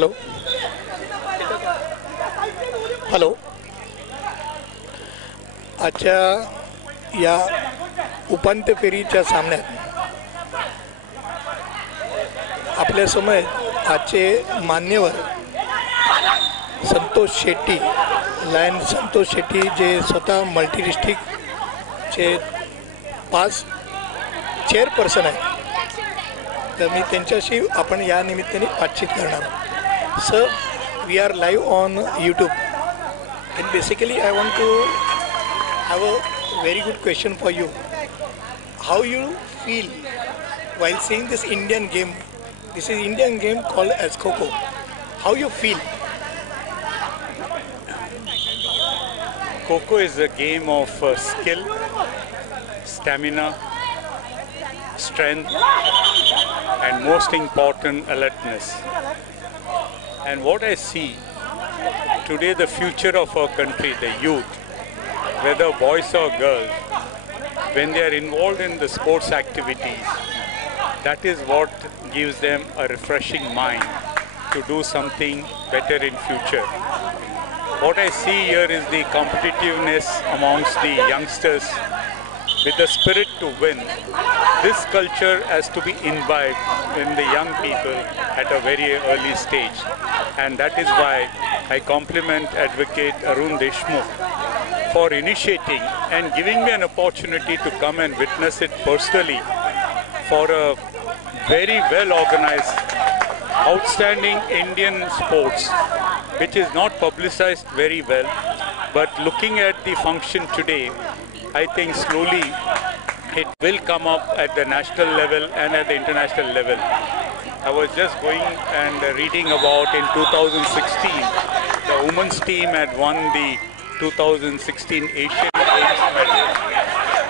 Hello hello आजच्या या उपांत्य फेरीच्या सामन्यात आपल्या समोर आजचे मान्यवर संतोष शेट्टी लायन संतोष शेट्टी जे स्वतः मल्टी डिस्ट्रिक्टचे 5 चेअरपर्सन आहेत. तर मी त्यांच्याशी आपण या निमित्ताने बातचीत करणार. Sir, we are live on YouTube and basically I want to have a very good question for you. How you feel while seeing this Indian game? This is Indian game called as Kho-Kho. How you feel? Kho-Kho is a game of skill, stamina, strength, and most important, alertness. And what I see today, the future of our country, the youth, whether boys or girls, when they are involved in the sports activities, that is what gives them a refreshing mind to do something better in future. What I see here is the competitiveness amongst the youngsters with the spirit to win. This culture has to be imbibed in the young people at a very early stage, and that is why I compliment Advocate Arun Deshmukh for initiating and giving me an opportunity to come and witness it personally for a very well organized, outstanding Indian sports, which is not publicized very well. But looking at the function today, I think slowly it will come up at the national level and at the international level. I was just going and reading about in 2016, the women's team had won the 2016 Asian Games medal.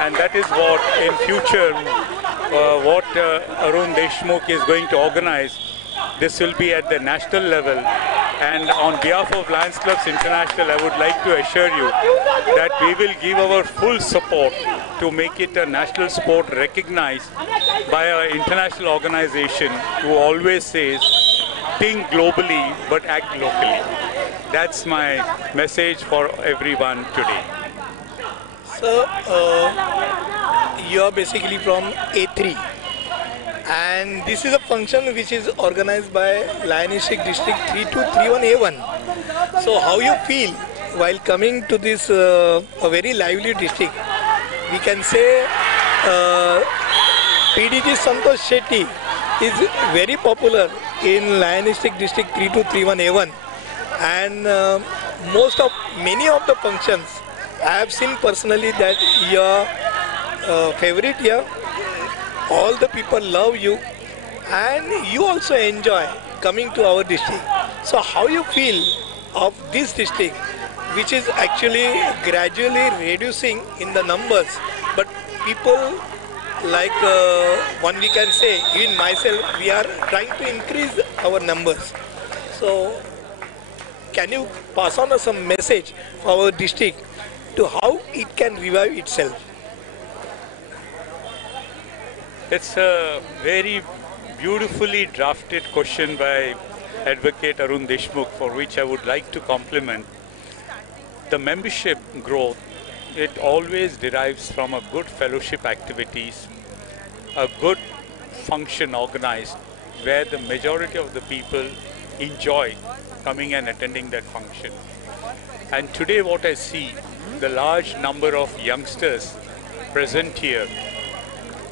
And that is what in future, Arun Deshmukh is going to organize. This will be at the national level. And on behalf of Lions Clubs International, I would like to assure you that we will give our full support to make it a national sport recognized by an international organization who always says, think globally but act locally. That's my message for everyone today. So, you are basically from A3. And this is a function which is organized by Lionistic District 3231A1. So how you feel while coming to this a very lively district? We can say PDG Santosh Shetty is very popular in Lionistic District 3231A1, and many of the functions I have seen personally that your favorite here. All the people love you, and you also enjoy coming to our district. So how you feel of this district, which is actually gradually reducing in the numbers, but people like one we can say, even myself, we are trying to increase our numbers. So can you pass on some message for our district to how it can revive itself? It's a very beautifully drafted question by Advocate Arun Deshmukh, for which I would like to compliment. The membership growth, it always derives from a good fellowship activities, a good function organized, where the majority of the people enjoy coming and attending that function. And today what I see, the large number of youngsters present here,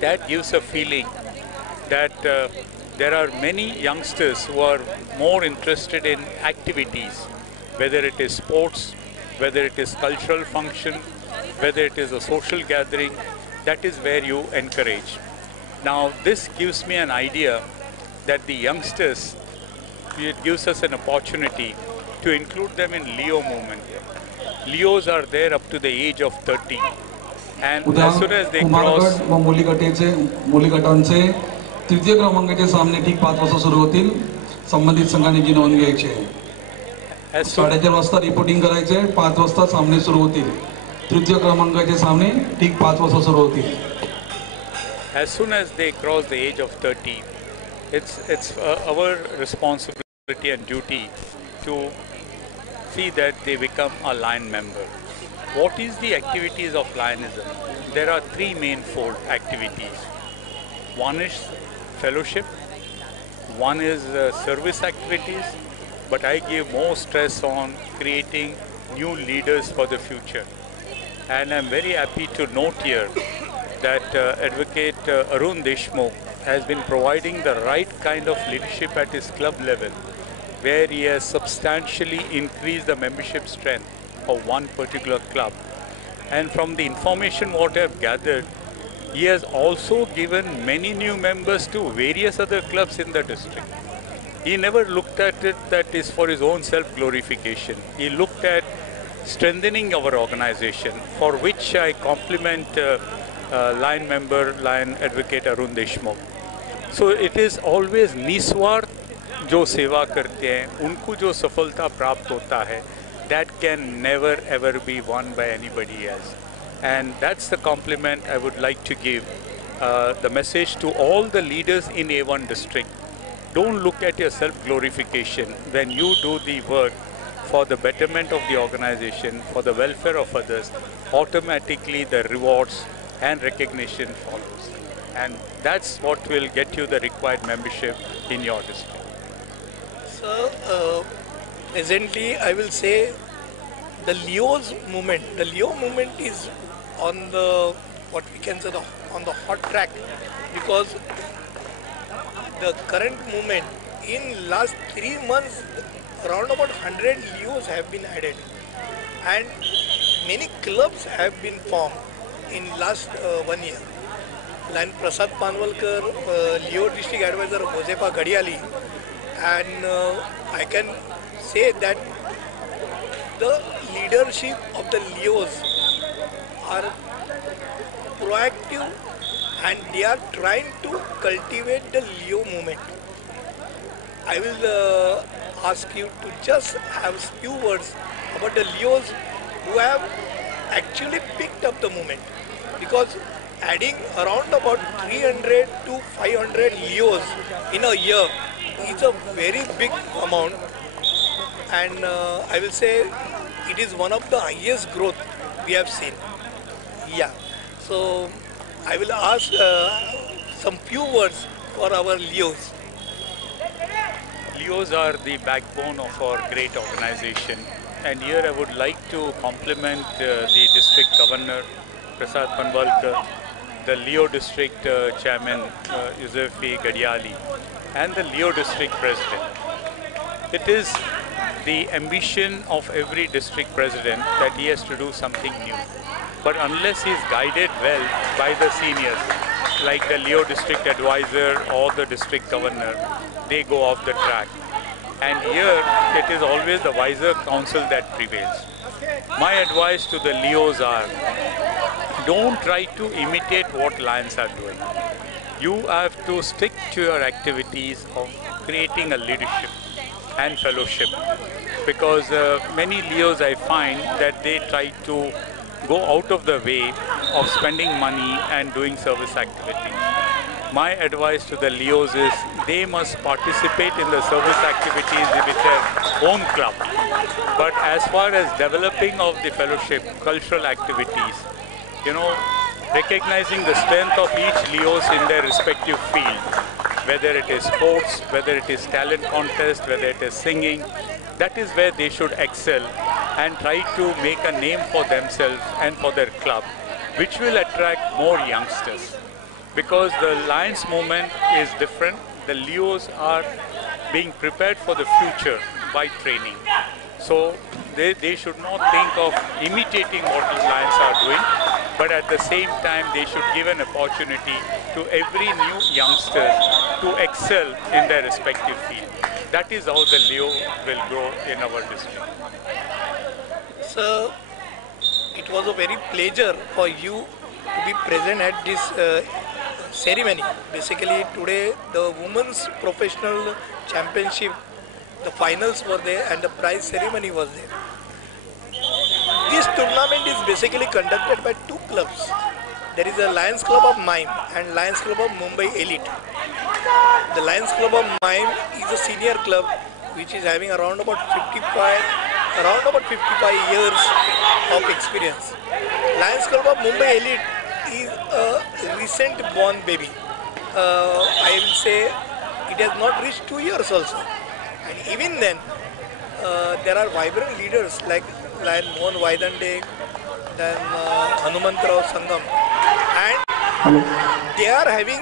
that gives a feeling that there are many youngsters who are more interested in activities, whether it is sports, whether it is cultural function, whether it is a social gathering. That is where you encourage. Now this gives me an idea that the youngsters, it gives us an opportunity to include them in Leo movement. Leos are there up to the age of 30. And as soon as they cross, मुलीगटांचे तृतीय क्रमांकाचे सामने ठीक 5 वाजता सुरू होतील. संबंधित संघाने जी नोंद घ्यायची आहे. 4:30 वाजता रिपोर्टिंग करायचे. 5 वाजता सामने सुरू होतील. तृतीय क्रमांकाचे सामने ठीक 5 वाजता सुरू होतील. As soon as they cross the age of 30, it's our responsibility and duty to see that they become a Lion member. What is the activities of Lionism? There are three main fold activities. One is fellowship, one is service activities, but I give more stress on creating new leaders for the future. And I'm very happy to note here that Advocate Arun Deshmukh has been providing the right kind of leadership at his club level, where he has substantially increased the membership strength of one particular club. And from the information what I have gathered, he has also given many new members to various other clubs in the district. He never looked at it that is for his own self-glorification. He looked at strengthening our organization, for which I compliment Lion member, Lion Advocate Arun Deshmukh. So it is always निस्वार्थ जो सेवा करते हैं, उनको जो सफलता प्राप्त होता है, that can never ever be won by anybody else. And that's the compliment I would like to give. The message to all the leaders in A1 district. Don't look at your self-glorification. When you do the work for the betterment of the organization, for the welfare of others, automatically the rewards and recognition follows. And that's what will get you the required membership in your district. So, presently I will say the Leo's movement. The Leo movement is on the, what we can say, on the hot track, because the current movement in last 3 months, around about 100 Leos have been added, and many clubs have been formed in last 1 year. Line Prasad Panwalkar, Leo District Advisor Josefa Gadiali, and I can say that the leadership of the Leos are proactive and they are trying to cultivate the Leo movement. I will ask you to just have a few words about the Leos who have actually picked up the movement, because adding around about 300 to 500 Leos in a year is a very big amount, and I will say it is one of the highest growth we have seen. Yeah, so I will ask some few words for our Leos. Leos are the backbone of our great organization, and here I would like to compliment the district governor Prasad Panwalkar, the Leo district chairman Josefa Gadiali, and the Leo district president. It is the ambition of every district president that he has to do something new. But unless he is guided well by the seniors, like the Leo district advisor or the district governor, they go off the track. And here it is always the wiser counsel that prevails. My advice to the Leos are, don't try to imitate what Lions are doing. You have to stick to your activities of creating a leadership and fellowship, because many Leos I find that they try to go out of the way of spending money and doing service activities. My advice to the Leos is they must participate in the service activities with their own club. But as far as developing of the fellowship, cultural activities, recognizing the strength of each Leos in their respective field, whether it is sports, whether it is talent contest, whether it is singing, that is where they should excel and try to make a name for themselves and for their club, which will attract more youngsters. Because the Lions movement is different, the Leos are being prepared for the future by training. So they should not think of imitating what the Lions are doing, but at the same time they should give an opportunity to every new youngster to excel in their respective field. That is how the Leo will grow in our district. Sir, it was a very pleasure for you to be present at this ceremony. Basically today the Women's Professional Championship, the finals were there and the prize ceremony was there. This tournament is basically conducted by two clubs. There is a Lions Club of Mime and Lions Club of Mumbai Elite. The Lions Club of Mime is a senior club which is having around about 55 years of experience. Lions Club of Mumbai Elite is a recent born baby. I will say it has not reached 2 years also. And even then, there are vibrant leaders like Lion Mohan Vaidande, then Hanumantrao Sangam, and they are having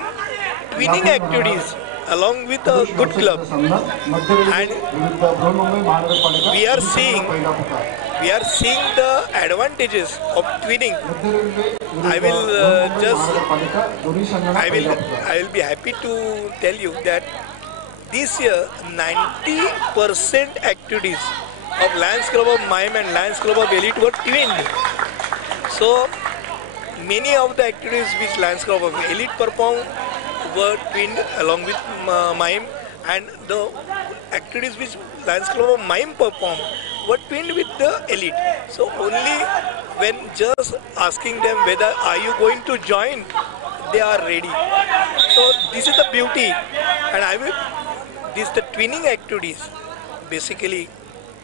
twinning activities along with a good club. And we are seeing the advantages of twinning. I will be happy to tell you that this year 90% activities of Lions Club of Mime and Lions Club of Elite were twinned. So many of the activities which Lions Club of Elite performed were twinned along with Mime, and the activities which Lions Club of Mime performed were twinned with the Elite. So only when just asking them whether are you going to join, they are ready. So this is the beauty, and the twinning activities, basically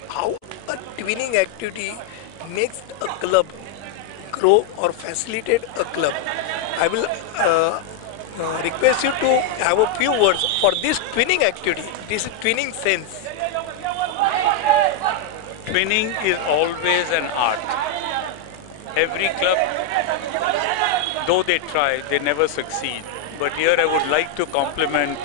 how a twinning activity makes a club grow or facilitate a club. I will request you to have a few words for this twinning activity, this twinning sense. Twinning is always an art. Every club, though they try, they never succeed. But here I would like to compliment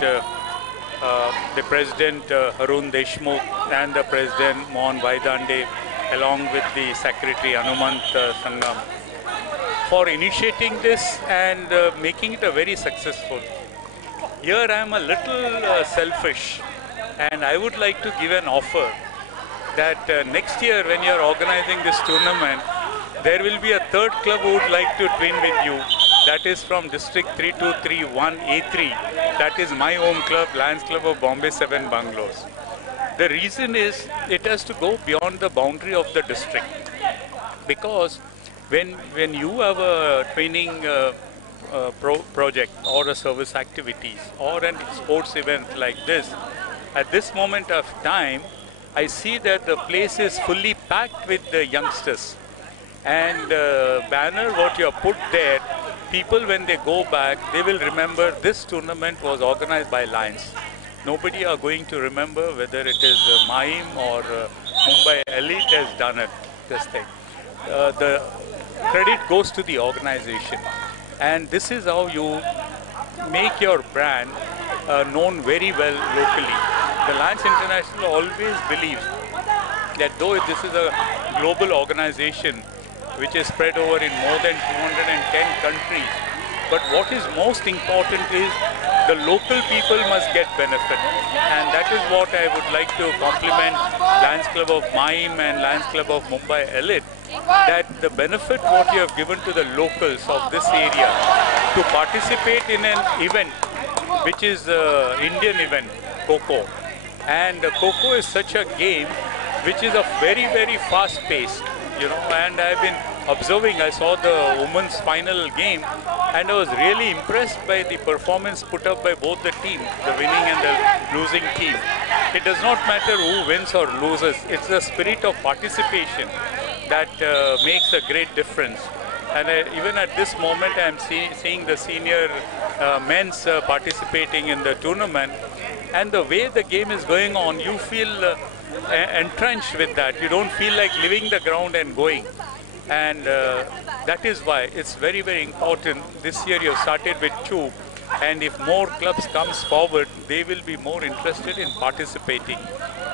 the President Harun Deshmukh and the President Mohan Vaidande, along with the Secretary Hanumant Sangam, for initiating this and making it a very successful. Here I am a little selfish, and I would like to give an offer that next year when you are organizing this tournament, there will be a third club who would like to twin with you. That is from District 3231A3. That is my home club, Lions Club of Bombay 7 Bungalows. The reason is it has to go beyond the boundary of the district. Because when you have a training project or a service activities or a sports event like this, at this moment of time, I see that the place is fully packed with the youngsters. And banner what you have put there, people when they go back, they will remember this tournament was organized by Lions. Nobody are going to remember whether it is Mime or Mumbai Elite has done it, this thing. The credit goes to the organization. And this is how you make your brand known very well locally. The Lions International always believes that though this is a global organization which is spread over in more than 210 countries, but what is most important is the local people must get benefit. And that is what I would like to compliment Lions Club of Mime and Lions Club of Mumbai Elite, that the benefit what you have given to the locals of this area to participate in an event which is Indian event, Kho-Kho. And Kho-Kho is such a game which is a very, very fast paced, you know, and I've been observing, I saw the women's final game and I was really impressed by the performance put up by both the teams, the winning and the losing team. It does not matter who wins or loses, it's the spirit of participation that makes a great difference. And even at this moment I am seeing the senior men's participating in the tournament, and the way the game is going on, you feel entrenched with that. You don't feel like leaving the ground and going. And that is why it's very, very important. This year you have started with 2, and if more clubs comes forward, they will be more interested in participating.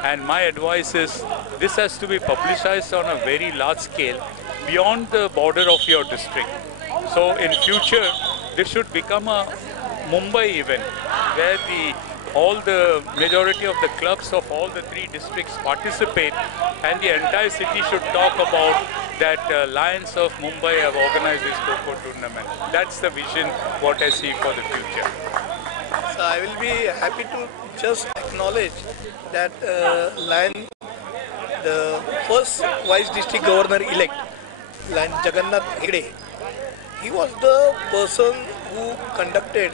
And my advice is this has to be publicized on a very large scale beyond the border of your district. So in future, this should become a Mumbai event where all the majority of the clubs of all the 3 districts participate, and the entire city should talk about that Lions of Mumbai have organized this Kho-Kho tournament. That's the vision what I see for the future. So I will be happy to just acknowledge that the first Vice District Governor elect, Lion Jagannath Hegde, he was the person who conducted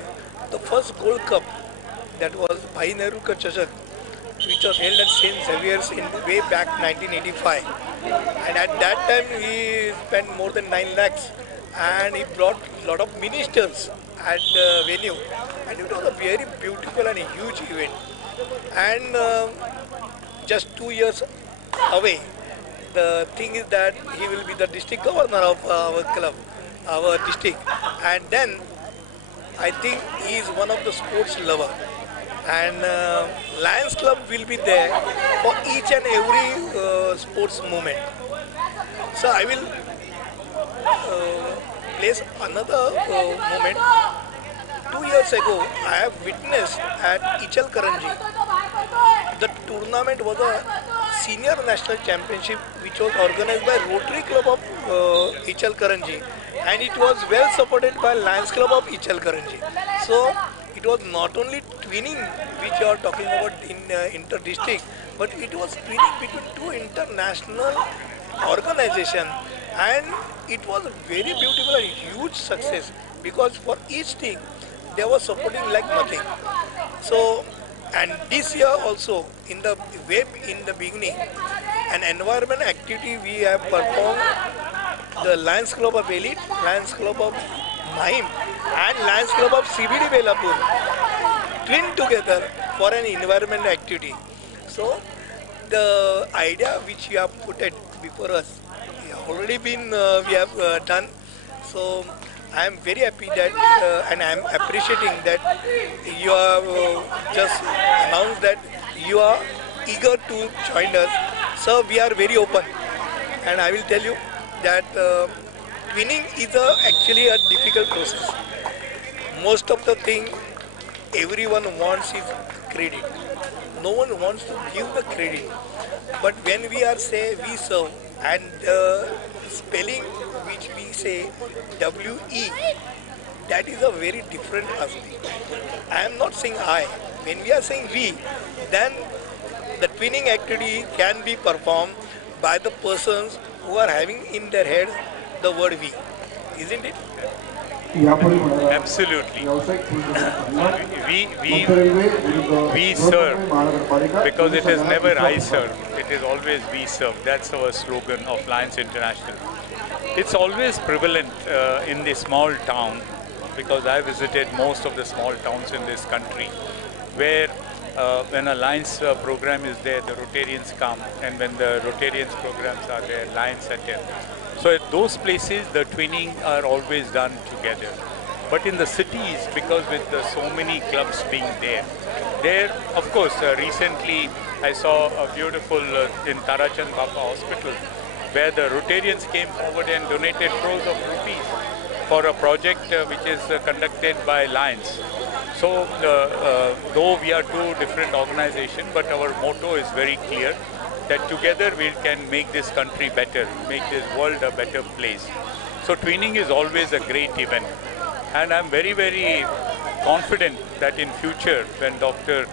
the first Gold Cup, that was Bhai Nehru Ka Chashak, which was held at St. Xavier's in way back 1985. And at that time he spent more than 9 lakhs and he brought a lot of ministers at the venue. And it was a very beautiful and a huge event. And just 2 years away, the thing is that he will be the district governor of our club, our district. And then I think he is one of the sports lover. And Lions Club will be there for each and every sports moment. So I will place another moment. 2 years ago, I have witnessed at Ichal Karanji. The tournament was a senior national championship which was organized by Rotary Club of Ichal Karanji, and it was well supported by Lions Club of Ichal Karanji. So it was not only twinning which you are talking about in inter-district, but it was twinning between two international organizations, and it was a very beautiful and huge success because for each team they were supporting like nothing. So, and this year also in the beginning, an environment activity we have performed. The Lions Club of Elite, Lions Club of Mahim and Lions Club of CBD Belapur twin together for an environment activity. So the idea which you have put it before us, we have already been we have done. So I am very happy that and I am appreciating that you have just announced that you are eager to join us. So we are very open, and I will tell you that twinning is actually a difficult process. Most of the thing everyone wants is credit. No one wants to give the credit. But when we are say we serve and the spelling which we say WE, that is a very different aspect. I am not saying I. When we are saying we, then the twinning activity can be performed by the persons who are having in their heads the word we, isn't it? Absolutely. We serve because it is never I serve. It is always we serve. That's our slogan of Lions International. It's always prevalent in the small town, because I visited most of the small towns in this country, where when a Lions program is there, the Rotarians come, and when the Rotarians programs are there, Lions attend. So at those places, the twinning are always done together. But in the cities, because with so many clubs being there, of course, recently I saw a beautiful in Tarachand Bapa Hospital, where the Rotarians came forward and donated crores of rupees for a project which is conducted by Lions. So, though we are two different organizations, but our motto is very clear, that together we can make this country better, make this world a better place. So twinning is always a great event. And I'm very, very confident that in future, when Dr.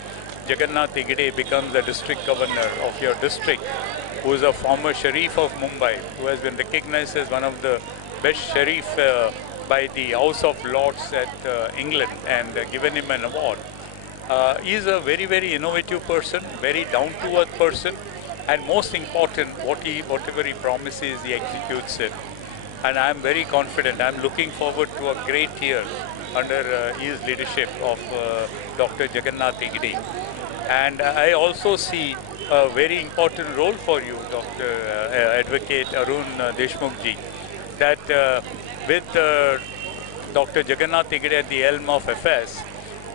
Jagannath Hegde becomes the district governor of your district, who is a former Sharif of Mumbai, who has been recognized as one of the best Sharif by the House of Lords at England and given him an award. He is a very, very innovative person, very down-to-earth person, and most important, whatever he promises, he executes it. And I am very confident. I am looking forward to a great year under his leadership of Dr. Jagannath Hegde. And I also see a very important role for you, Dr. Advocate Arun Deshmukh ji, that with Dr. Jagannath Hegde at the helm of FS,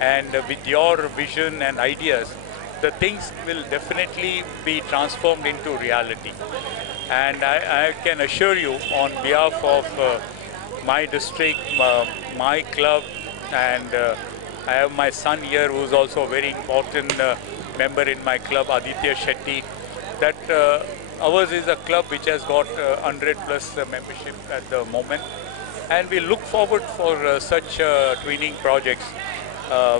and with your vision and ideas, the things will definitely be transformed into reality. And I can assure you, on behalf of my district, my club, and I have my son here who is also a very important member in my club, Aditya Shetty, that ours is a club which has got 100 plus membership at the moment. And we look forward for such twinning projects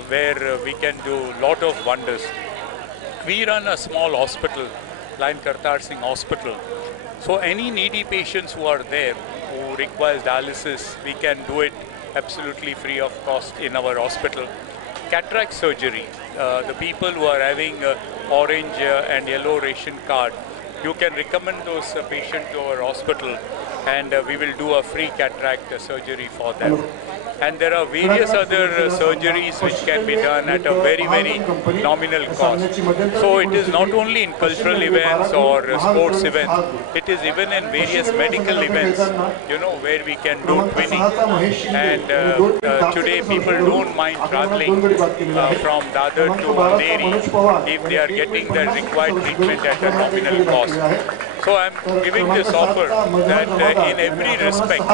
where we can do a lot of wonders. We run a small hospital, Lion Kartar Singh Hospital. So any needy patients who are there, who requires dialysis, we can do it absolutely free of cost in our hospital. cataract surgery. The people who are having orange and yellow ration card, you can recommend those patients to our hospital, and we will do a free cataract surgery for them. And there are various other surgeries which can be done at a very, very nominal cost. So it is not only in cultural events or sports events, it is even in various medical events, you know, where we can do twinning. And today people don't mind traveling from Dadar to Andheri if they are getting the required treatment at a nominal cost. So I'm giving this offer that in every respect,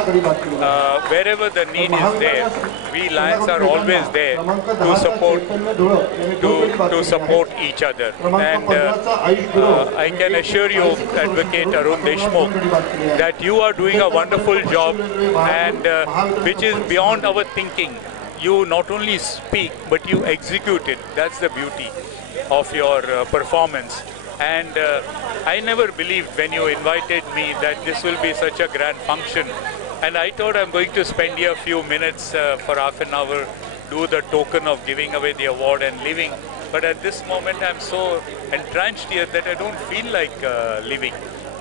wherever the need is there, we Lions are always there to support each other. And I can assure you, Advocate Arun Deshmukh, that you are doing a wonderful job, and which is beyond our thinking. You not only speak, but you execute it. That's the beauty of your performance. And I never believed when you invited me that this will be such a grand function. And I thought I'm going to spend here a few minutes for half an hour, do the token of giving away the award and leaving. But at this moment, I'm so entrenched here that I don't feel like leaving.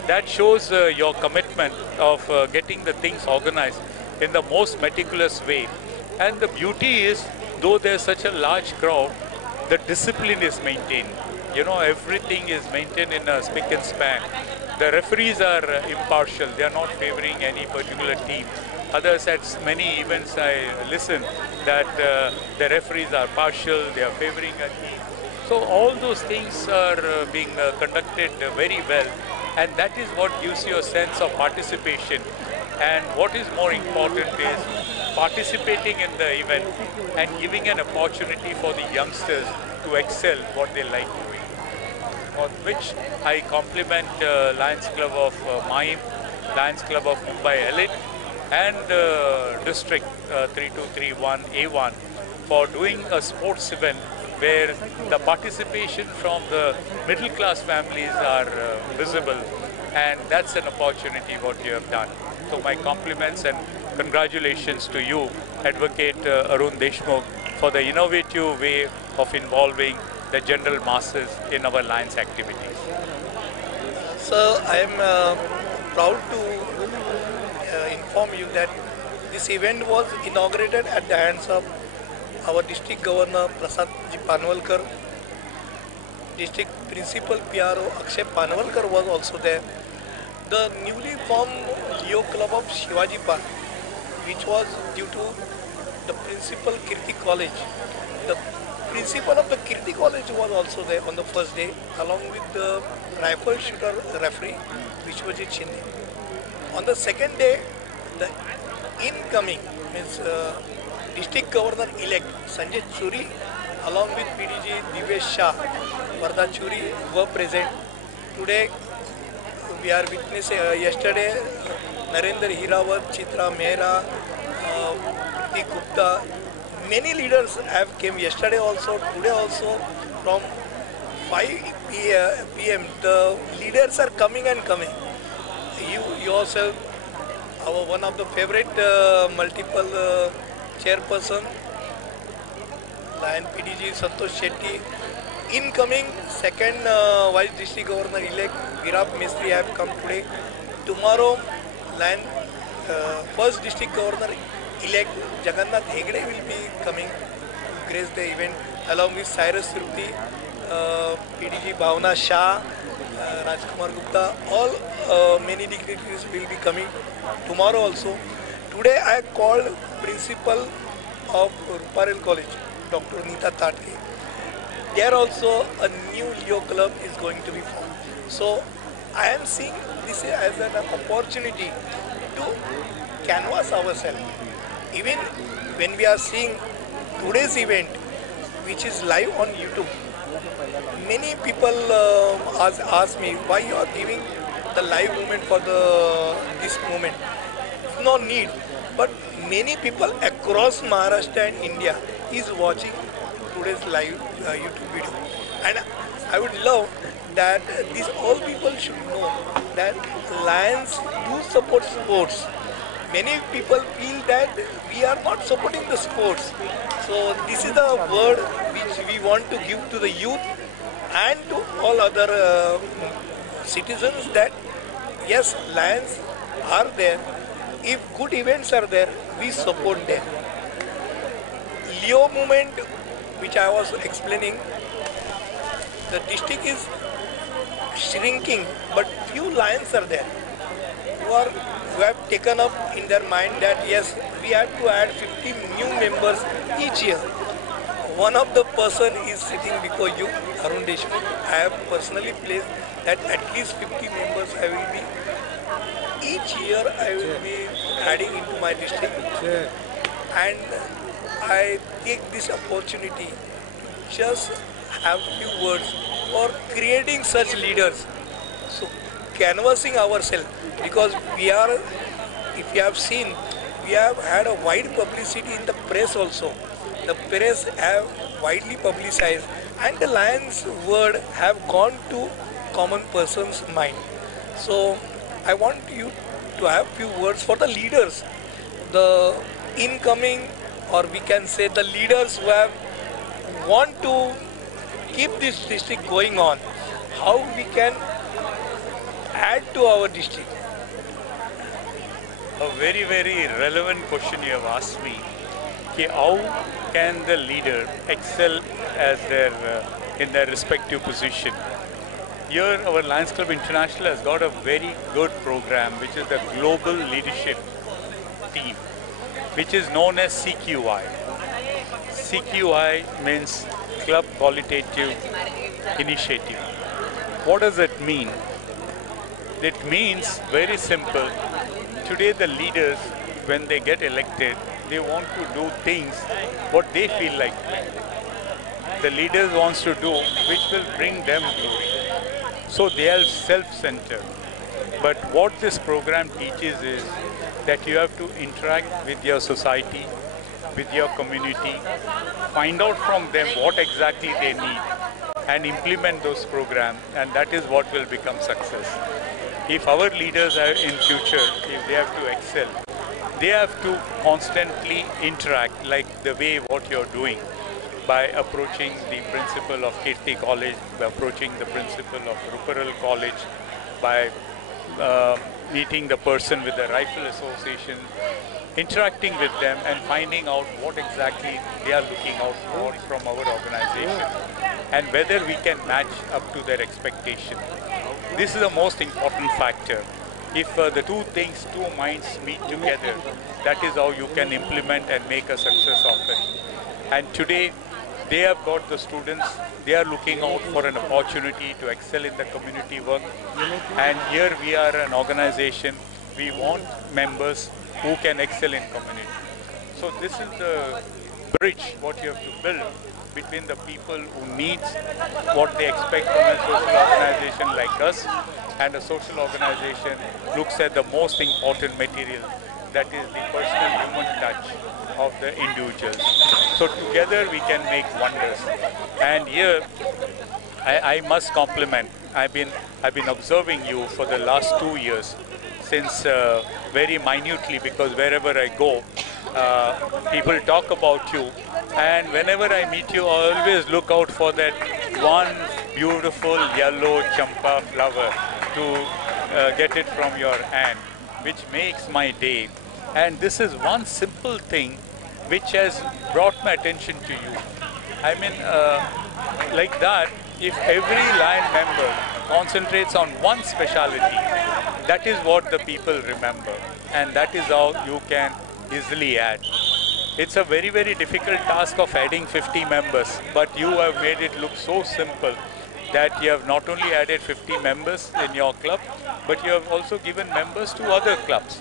That shows your commitment of getting the things organized in the most meticulous way. And the beauty is, though there's such a large crowd, the discipline is maintained. You know, everything is maintained in a spick and span. The referees are impartial. They are not favoring any particular team. Others, at many events I listen that the referees are partial, they are favoring a team. So all those things are being conducted very well, and that is what gives you a sense of participation. And what is more important is participating in the event and giving an opportunity for the youngsters to excel what they like doing. On which I compliment Lions Club of Maim, Lions Club of Mumbai Elite, and District 3231 A1 for doing a sports event where the participation from the middle class families are visible, and that's an opportunity what you have done. So my compliments and congratulations to you, Advocate Arun Deshmukh, for the innovative way of involving the general masses in our Lions activities. Sir, I am proud to inform you that this event was inaugurated at the hands of our District Governor Prasad Ji Panwalkar. District Principal PRO Akshay Panwalkar was also there. The newly formed Leo Club of Shivaji Park, which was due to the Principal Kirti College. The principal of the Kirti College was also there on the first day, along with the rifle shooter referee, Vishwajit Shinde. On the second day, the incoming means District Governor-elect Sanjay Churi, along with PDG Divesh Shah, Varda Churi were present. Today, we are witnessing, yesterday, Narendra Hirawat, Chitra Mehra, Pratik Gupta, many leaders have came yesterday also, today also. From 5 p.m. the leaders are coming and coming. You yourself, our one of the favorite multiple chairperson, Lion PDG Santosh Shetty, incoming second Vice District Governor-elect Virab Mistry have come today. Tomorrow, Lion first District Governor-elect Jagannath Hegde will be coming to grace the event, along with Cyrus Tirupati, PDG Bhavna Shah, Rajkumar Gupta. All many dignitaries will be coming tomorrow also. Today I called Principal of Ruparel College, Dr. Nita Tatke. There also a new Leo Club is going to be formed. So I am seeing this as an opportunity to canvas ourselves. Even when we are seeing today's event, which is live on YouTube, many people ask me why you are giving the live movement for this movement. No need, but many people across Maharashtra and India is watching today's live YouTube video, and I would love that these all people should know that Lions do support sports. many people feel that we are not supporting the sports. So this is the word which we want to give to the youth and to all other citizens that yes, Lions are there. If good events are there, we support them. Leo movement, which I was explaining, the district is shrinking, but few Lions are there who have taken up in their mind that yes, we have to add 50 new members each year. One of the person is sitting before you, Arun Deshmukh. I have personally placed that at least 50 members I will be, each year I will be adding into my district. And I take this opportunity to just have few words for creating such leaders. So canvassing ourselves, because we are, if you have seen, we have had a wide publicity in the press also. The press have widely publicized and the Lions word have gone to common person's mind. So I want you to have few words for the leaders, the incoming, or we can say the leaders who have want to keep this district going on, how we can add to our district. A very, very relevant question you have asked me. How can the leader excel as in their respective position? Here, our Lions Club International has got a very good program, which is the Global Leadership Team, which is known as CQI. CQI means Club Qualitative Initiative. What does it mean? It means very simple. Today, the leaders, when they get elected, they want to do things what they feel like. The leaders wants to do which will bring them glory. So they are self-centered. But what this program teaches is that you have to interact with your society, with your community, find out from them what exactly they need and implement those programs, and that is what will become success. If our leaders are in future, if they have to excel, they have to constantly interact like the way what you're doing by approaching the principal of Kirti College, by approaching the principal of Ruparal College, by meeting the person with the Rifle Association, interacting with them and finding out what exactly they are looking out for from our organization and whether we can match up to their expectation. This is the most important factor. If the two minds meet together, that is how you can implement and make a success of it. And today, they have got the students, they are looking out for an opportunity to excel in the community work. And here we are an organization, we want members who can excel in community. So this is the bridge what you have to build between the people who needs what they expect from a social organization like us, and a social organization looks at the most important material, that is the personal human touch of the individuals. So together we can make wonders. And here I must compliment. I've been observing you for the last 2 years, since very minutely, because wherever I go, people talk about you, and whenever I meet you, I always look out for that one beautiful yellow champa flower to get it from your hand, which makes my day. And this is one simple thing which has brought my attention to you. I mean, like that, if every Lion member concentrates on one speciality, that is what the people remember, and that is how you can easily add. It's a very, very difficult task of adding 50 members, but you have made it look so simple that you have not only added 50 members in your club, but you have also given members to other clubs.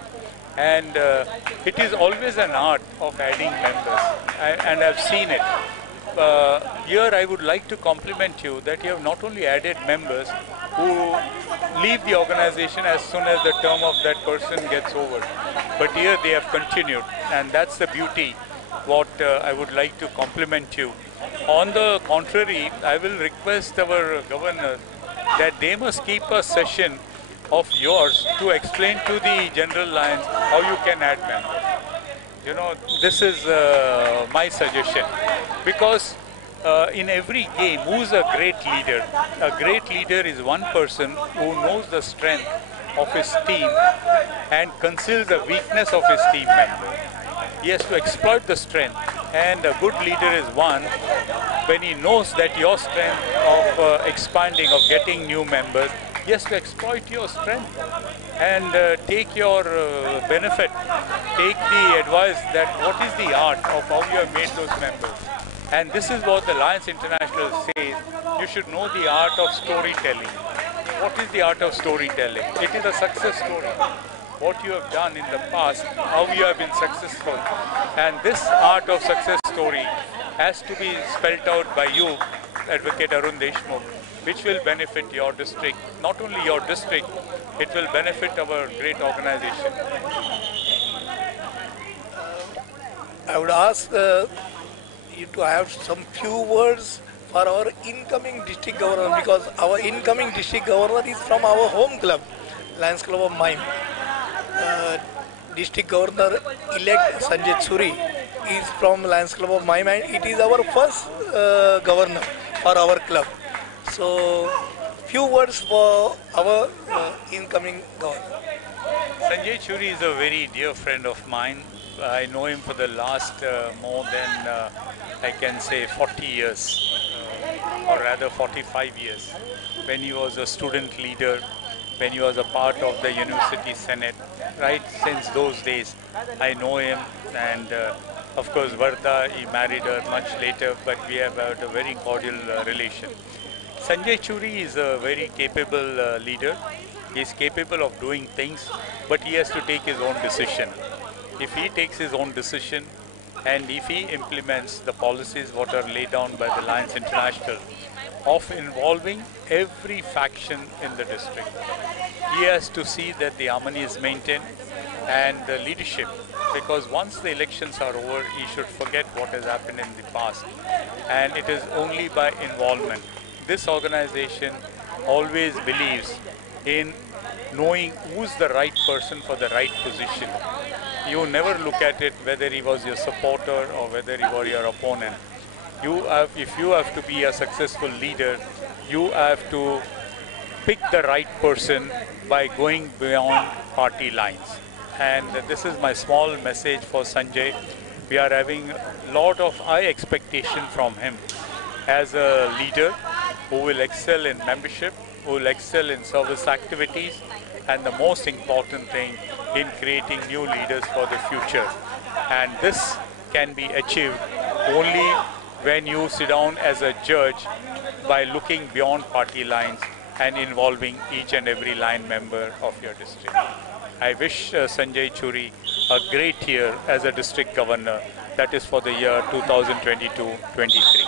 And it is always an art of adding members, and I've seen it. Here I would like to compliment you that you have not only added members who leave the organization as soon as the term of that person gets over, but here they have continued, and that's the beauty what I would like to compliment you. On the contrary, I will request our governor that they must keep a session of yours to explain to the general lines how you can add members. You know, this is my suggestion, because in every game, who's a great leader? A great leader is one person who knows the strength of his team and conceals the weakness of his team member. He has to exploit the strength, and a good leader is one when he knows that your strength of expanding, of getting new members, he has to exploit your strength and take your benefit, take the advice that what is the art of how you have made those members. And this is what the Lions International says, you should know the art of storytelling. What is the art of storytelling? It is a success story. What you have done in the past, how you have been successful. And this art of success story has to be spelt out by you, Advocate Arun Deshmukh, which will benefit your district. Not only your district, it will benefit our great organization. I would ask you to have some few words for our incoming district governor, because our incoming district governor is from our home club, Lions Club of Mime. District Governor elect Sanjay Churi is from Lions Club of Mime, and it is our first governor for our club. So, few words for our incoming governor. Sanjay Churi is a very dear friend of mine. I know him for the last more than, I can say, 40 years, or rather 45 years, when he was a student leader, when he was a part of the University Senate. Right since those days, I know him, and of course, Varda, he married her much later, but we have had a very cordial relation. Sanjay Churi is a very capable leader. He is capable of doing things, but he has to take his own decision. If he takes his own decision, and if he implements the policies what are laid down by the Lions International of involving every faction in the district, he has to see that the harmony is maintained and the leadership, because once the elections are over, he should forget what has happened in the past, and it is only by involvement. This organization always believes in knowing who's the right person for the right position. You never look at it whether he was your supporter or whether he was your opponent. If you have to be a successful leader, you have to pick the right person by going beyond party lines. And this is my small message for Sanjay. We are having a lot of high expectation from him as a leader who will excel in membership, who will excel in service activities, and the most important thing, in creating new leaders for the future. And this can be achieved only when you sit down as a judge by looking beyond party lines and involving each and every line member of your district. I wish Sanjay Churi a great year as a district governor, that is for the year 2022-23.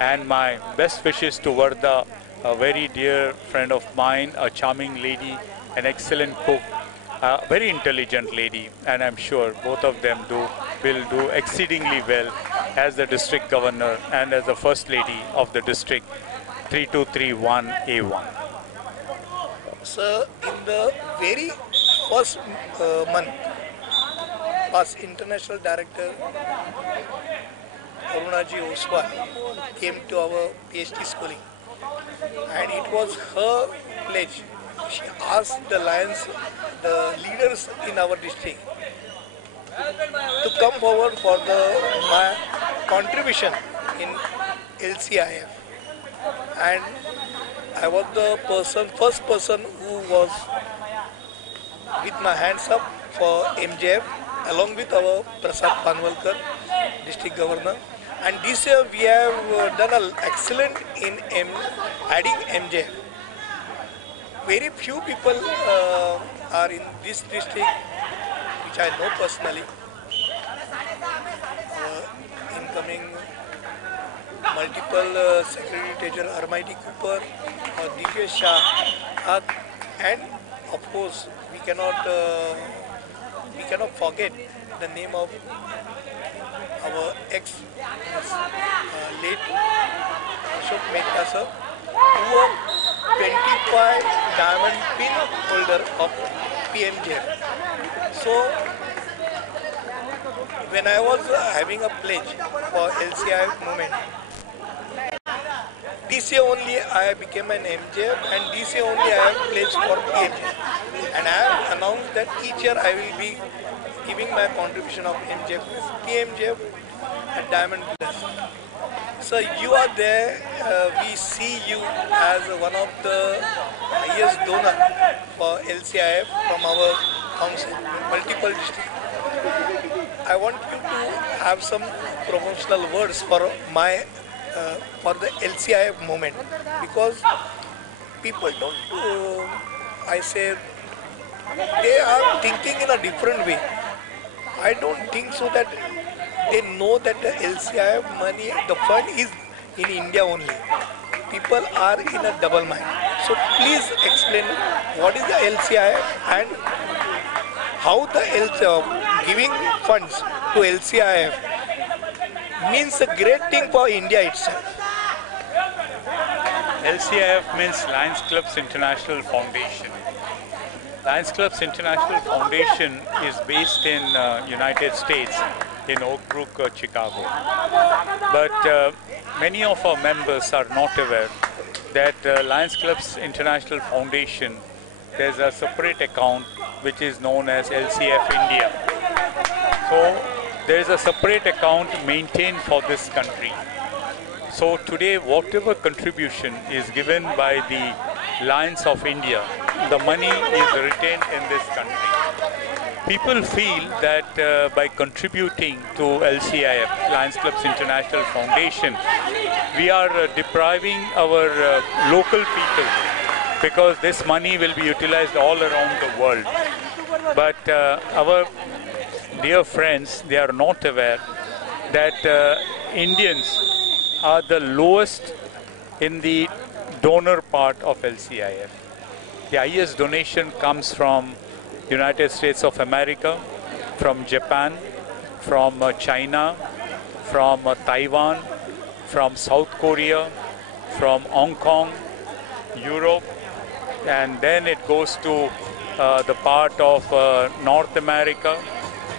And my best wishes to Varda, a very dear friend of mine, a charming lady, an excellent cook, a very intelligent lady, and I'm sure both of them will do exceedingly well as the district governor and as the first lady of the district 3231A1. Sir, in the very first month, past international director Arunaji Oswal came to our PhD schooling, and it was her pledge. She asked the Lions, the leaders in our district, to come forward for my contribution in LCIF, and I was the first person who was with my hands up for MJF, along with our Prasad Panwalkar, district governor. And this year we have done an excellent in adding MJF. Very few people are in this district, which I know personally. Incoming multiple Secretary Treasurer Armighty Cooper, Divya Shah, and of course we cannot forget the name of our late Ashok Mehta sir, who 25 diamond pin holder of PMJ. So when I was having a pledge for LCI movement, this year only I became an MJF and this year only I have pledged for PMJ. And I have announced that each year I will be giving my contribution of MJF, PMJF and Diamond Plus. So you are there, we see you as one of the highest donor for LCIF from our council, multiple districts. I want you to have some promotional words for my for the LCIF movement, because people don't, I say, they are thinking in a different way. I don't think so that they know that the LCIF money, the fund is in India only. People are in a double mind. So please explain what is the LCIF and how the giving funds to LCIF means a great thing for India itself. LCIF means Lions Clubs International Foundation. Lions Clubs International Foundation is based in United States, in Oak Brook, Chicago. But many of our members are not aware that Lions Clubs International Foundation, there's a separate account which is known as LCF India. So there is a separate account maintained for this country. So today, whatever contribution is given by the Lions of India, the money is retained in this country. People feel that by contributing to LCIF, Lions Clubs International Foundation, we are depriving our local people, because this money will be utilized all around the world. But our dear friends, they are not aware that Indians are the lowest in the donor part of LCIF. The highest donation comes from United States of America, from Japan, from China, from Taiwan, from South Korea, from Hong Kong, Europe, and then it goes to the part of North America,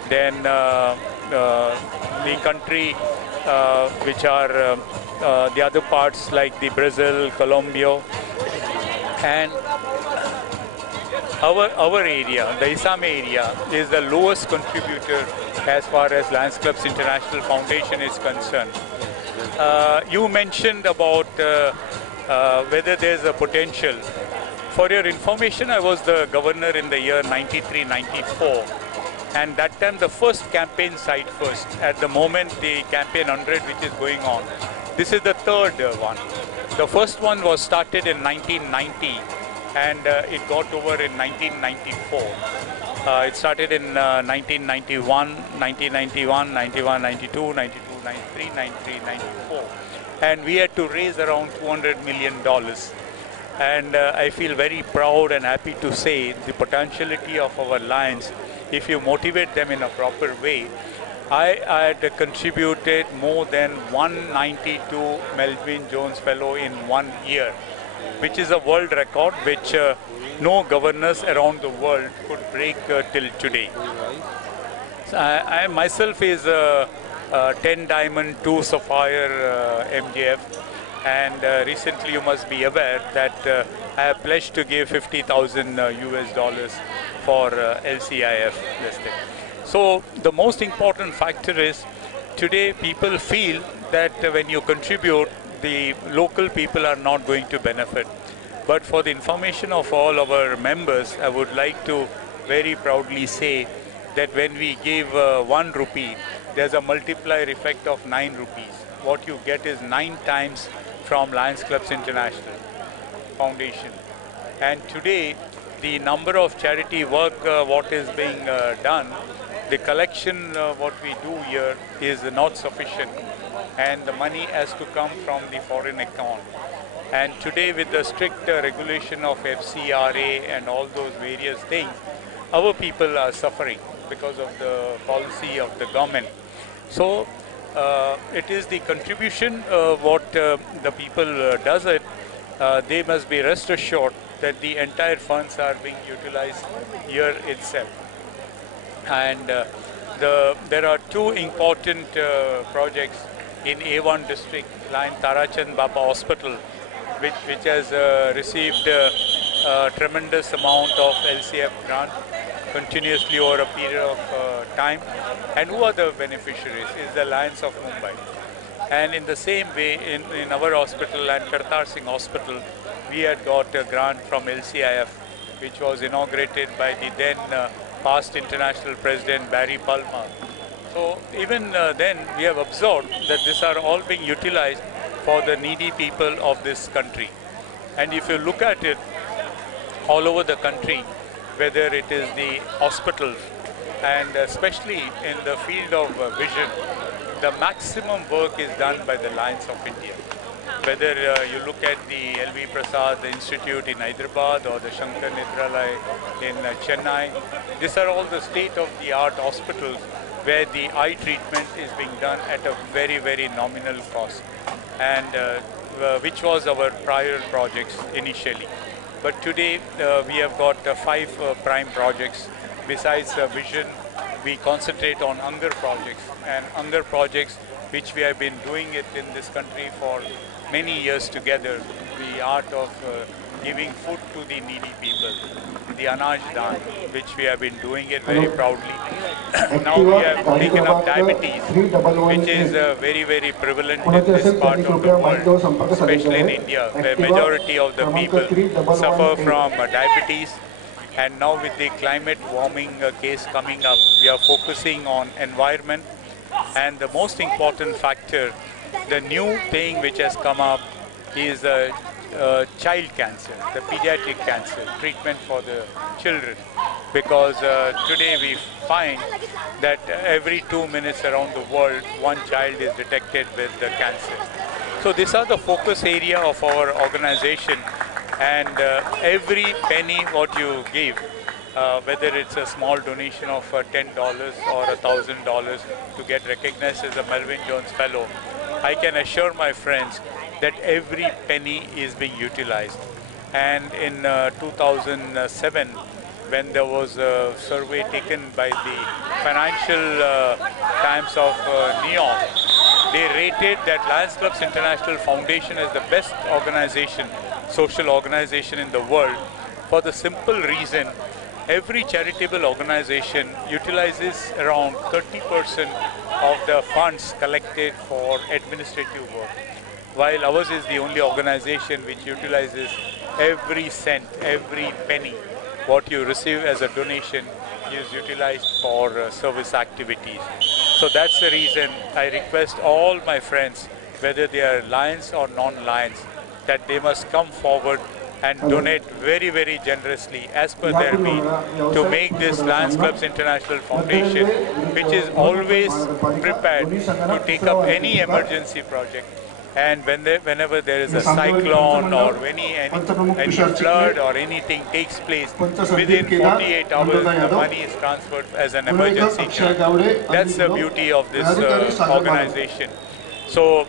then the country which are the other parts like the Brazil, Colombia, and our area, the Isame area, is the lowest contributor as far as Lions Clubs International Foundation is concerned. You mentioned about whether there's a potential. For your information, I was the governor in the year 93-94. And that time the first campaign site first. At the moment the campaign 100 which is going on. This is the third one. The first one was started in 1990 and it got over in 1994. It started in 1991, 1991, 91, 92, 92, 93, 93, 94. And we had to raise around $200 million. And I feel very proud and happy to say the potentiality of our Lions, if you motivate them in a proper way. I had contributed more than 192 Melvin Jones Fellow in 1 year, which is a world record which no governors around the world could break till today. So I myself is 10 diamond, 2 sapphire MJF, and recently you must be aware that I have pledged to give $50,000 US for LCIF listing. So the most important factor is today people feel that when you contribute, the local people are not going to benefit. But for the information of all our members, I would like to very proudly say that when we give 1 rupee, there's a multiplier effect of 9 rupees. What you get is 9 times from Lions Clubs International Foundation. And today, the number of charity work what is being done, the collection what we do here is not sufficient, and the money has to come from the foreign account. And today with the strict regulation of FCRA and all those various things, our people are suffering because of the policy of the government. So it is the contribution what the people does it, they must be rest assured that the entire funds are being utilized here itself. And there are two important projects in A1 district, line Tarachand Baba Hospital, which has received a tremendous amount of LCF grant continuously over a period of time. And who are the beneficiaries? Is the Lions of Mumbai. And in the same way, in our hospital and Kartar Singh Hospital, we had got a grant from LCIF, which was inaugurated by the then past international president Barry Palmer. So even then, we have observed that these are all being utilized for the needy people of this country. And if you look at it all over the country, whether it is the hospitals and especially in the field of vision, the maximum work is done by the Lions of India. Whether you look at the L.V. Prasad Institute in Hyderabad or the Shankar Netralaya in Chennai, these are all the state-of-the-art hospitals where the eye treatment is being done at a very, very nominal cost, and which was our prior projects initially. But today we have got 5 prime projects. Besides vision, we concentrate on hunger projects, and hunger projects which we have been doing it in this country for many years together. The art of giving food to the needy people, the Anaj Dan, which we have been doing it very proudly. Now we have taken up diabetes, which is very, very prevalent in this part of the world, especially in India, where majority of the people suffer from diabetes. And now with the climate warming case coming up, we are focusing on environment. And the most important factor, the new thing which has come up is child cancer, the pediatric cancer, treatment for the children. Because today we find that every 2 minutes around the world, one child is detected with the cancer. So these are the focus area of our organization. And every penny what you give, whether it's a small donation of $10 or $1,000 to get recognized as a Melvin Jones Fellow, I can assure my friends that every penny is being utilized. And in 2007, when there was a survey taken by the Financial Times of New York, they rated that Lions Clubs International Foundation as the best organization, social organization in the world, for the simple reason every charitable organization utilizes around 30% of the funds collected for administrative work, while ours is the only organization which utilizes every cent, every penny. What you receive as a donation is utilized for service activities. So that's the reason I request all my friends, whether they are Lions or non-Lions, that they must come forward and donate very, very generously as per their need to make this Lions Clubs International Foundation, which is always prepared to take up any emergency project. And whenever there is a cyclone or any flood or anything takes place, within 48 hours the money is transferred as an emergency check. That's the beauty of this organization. So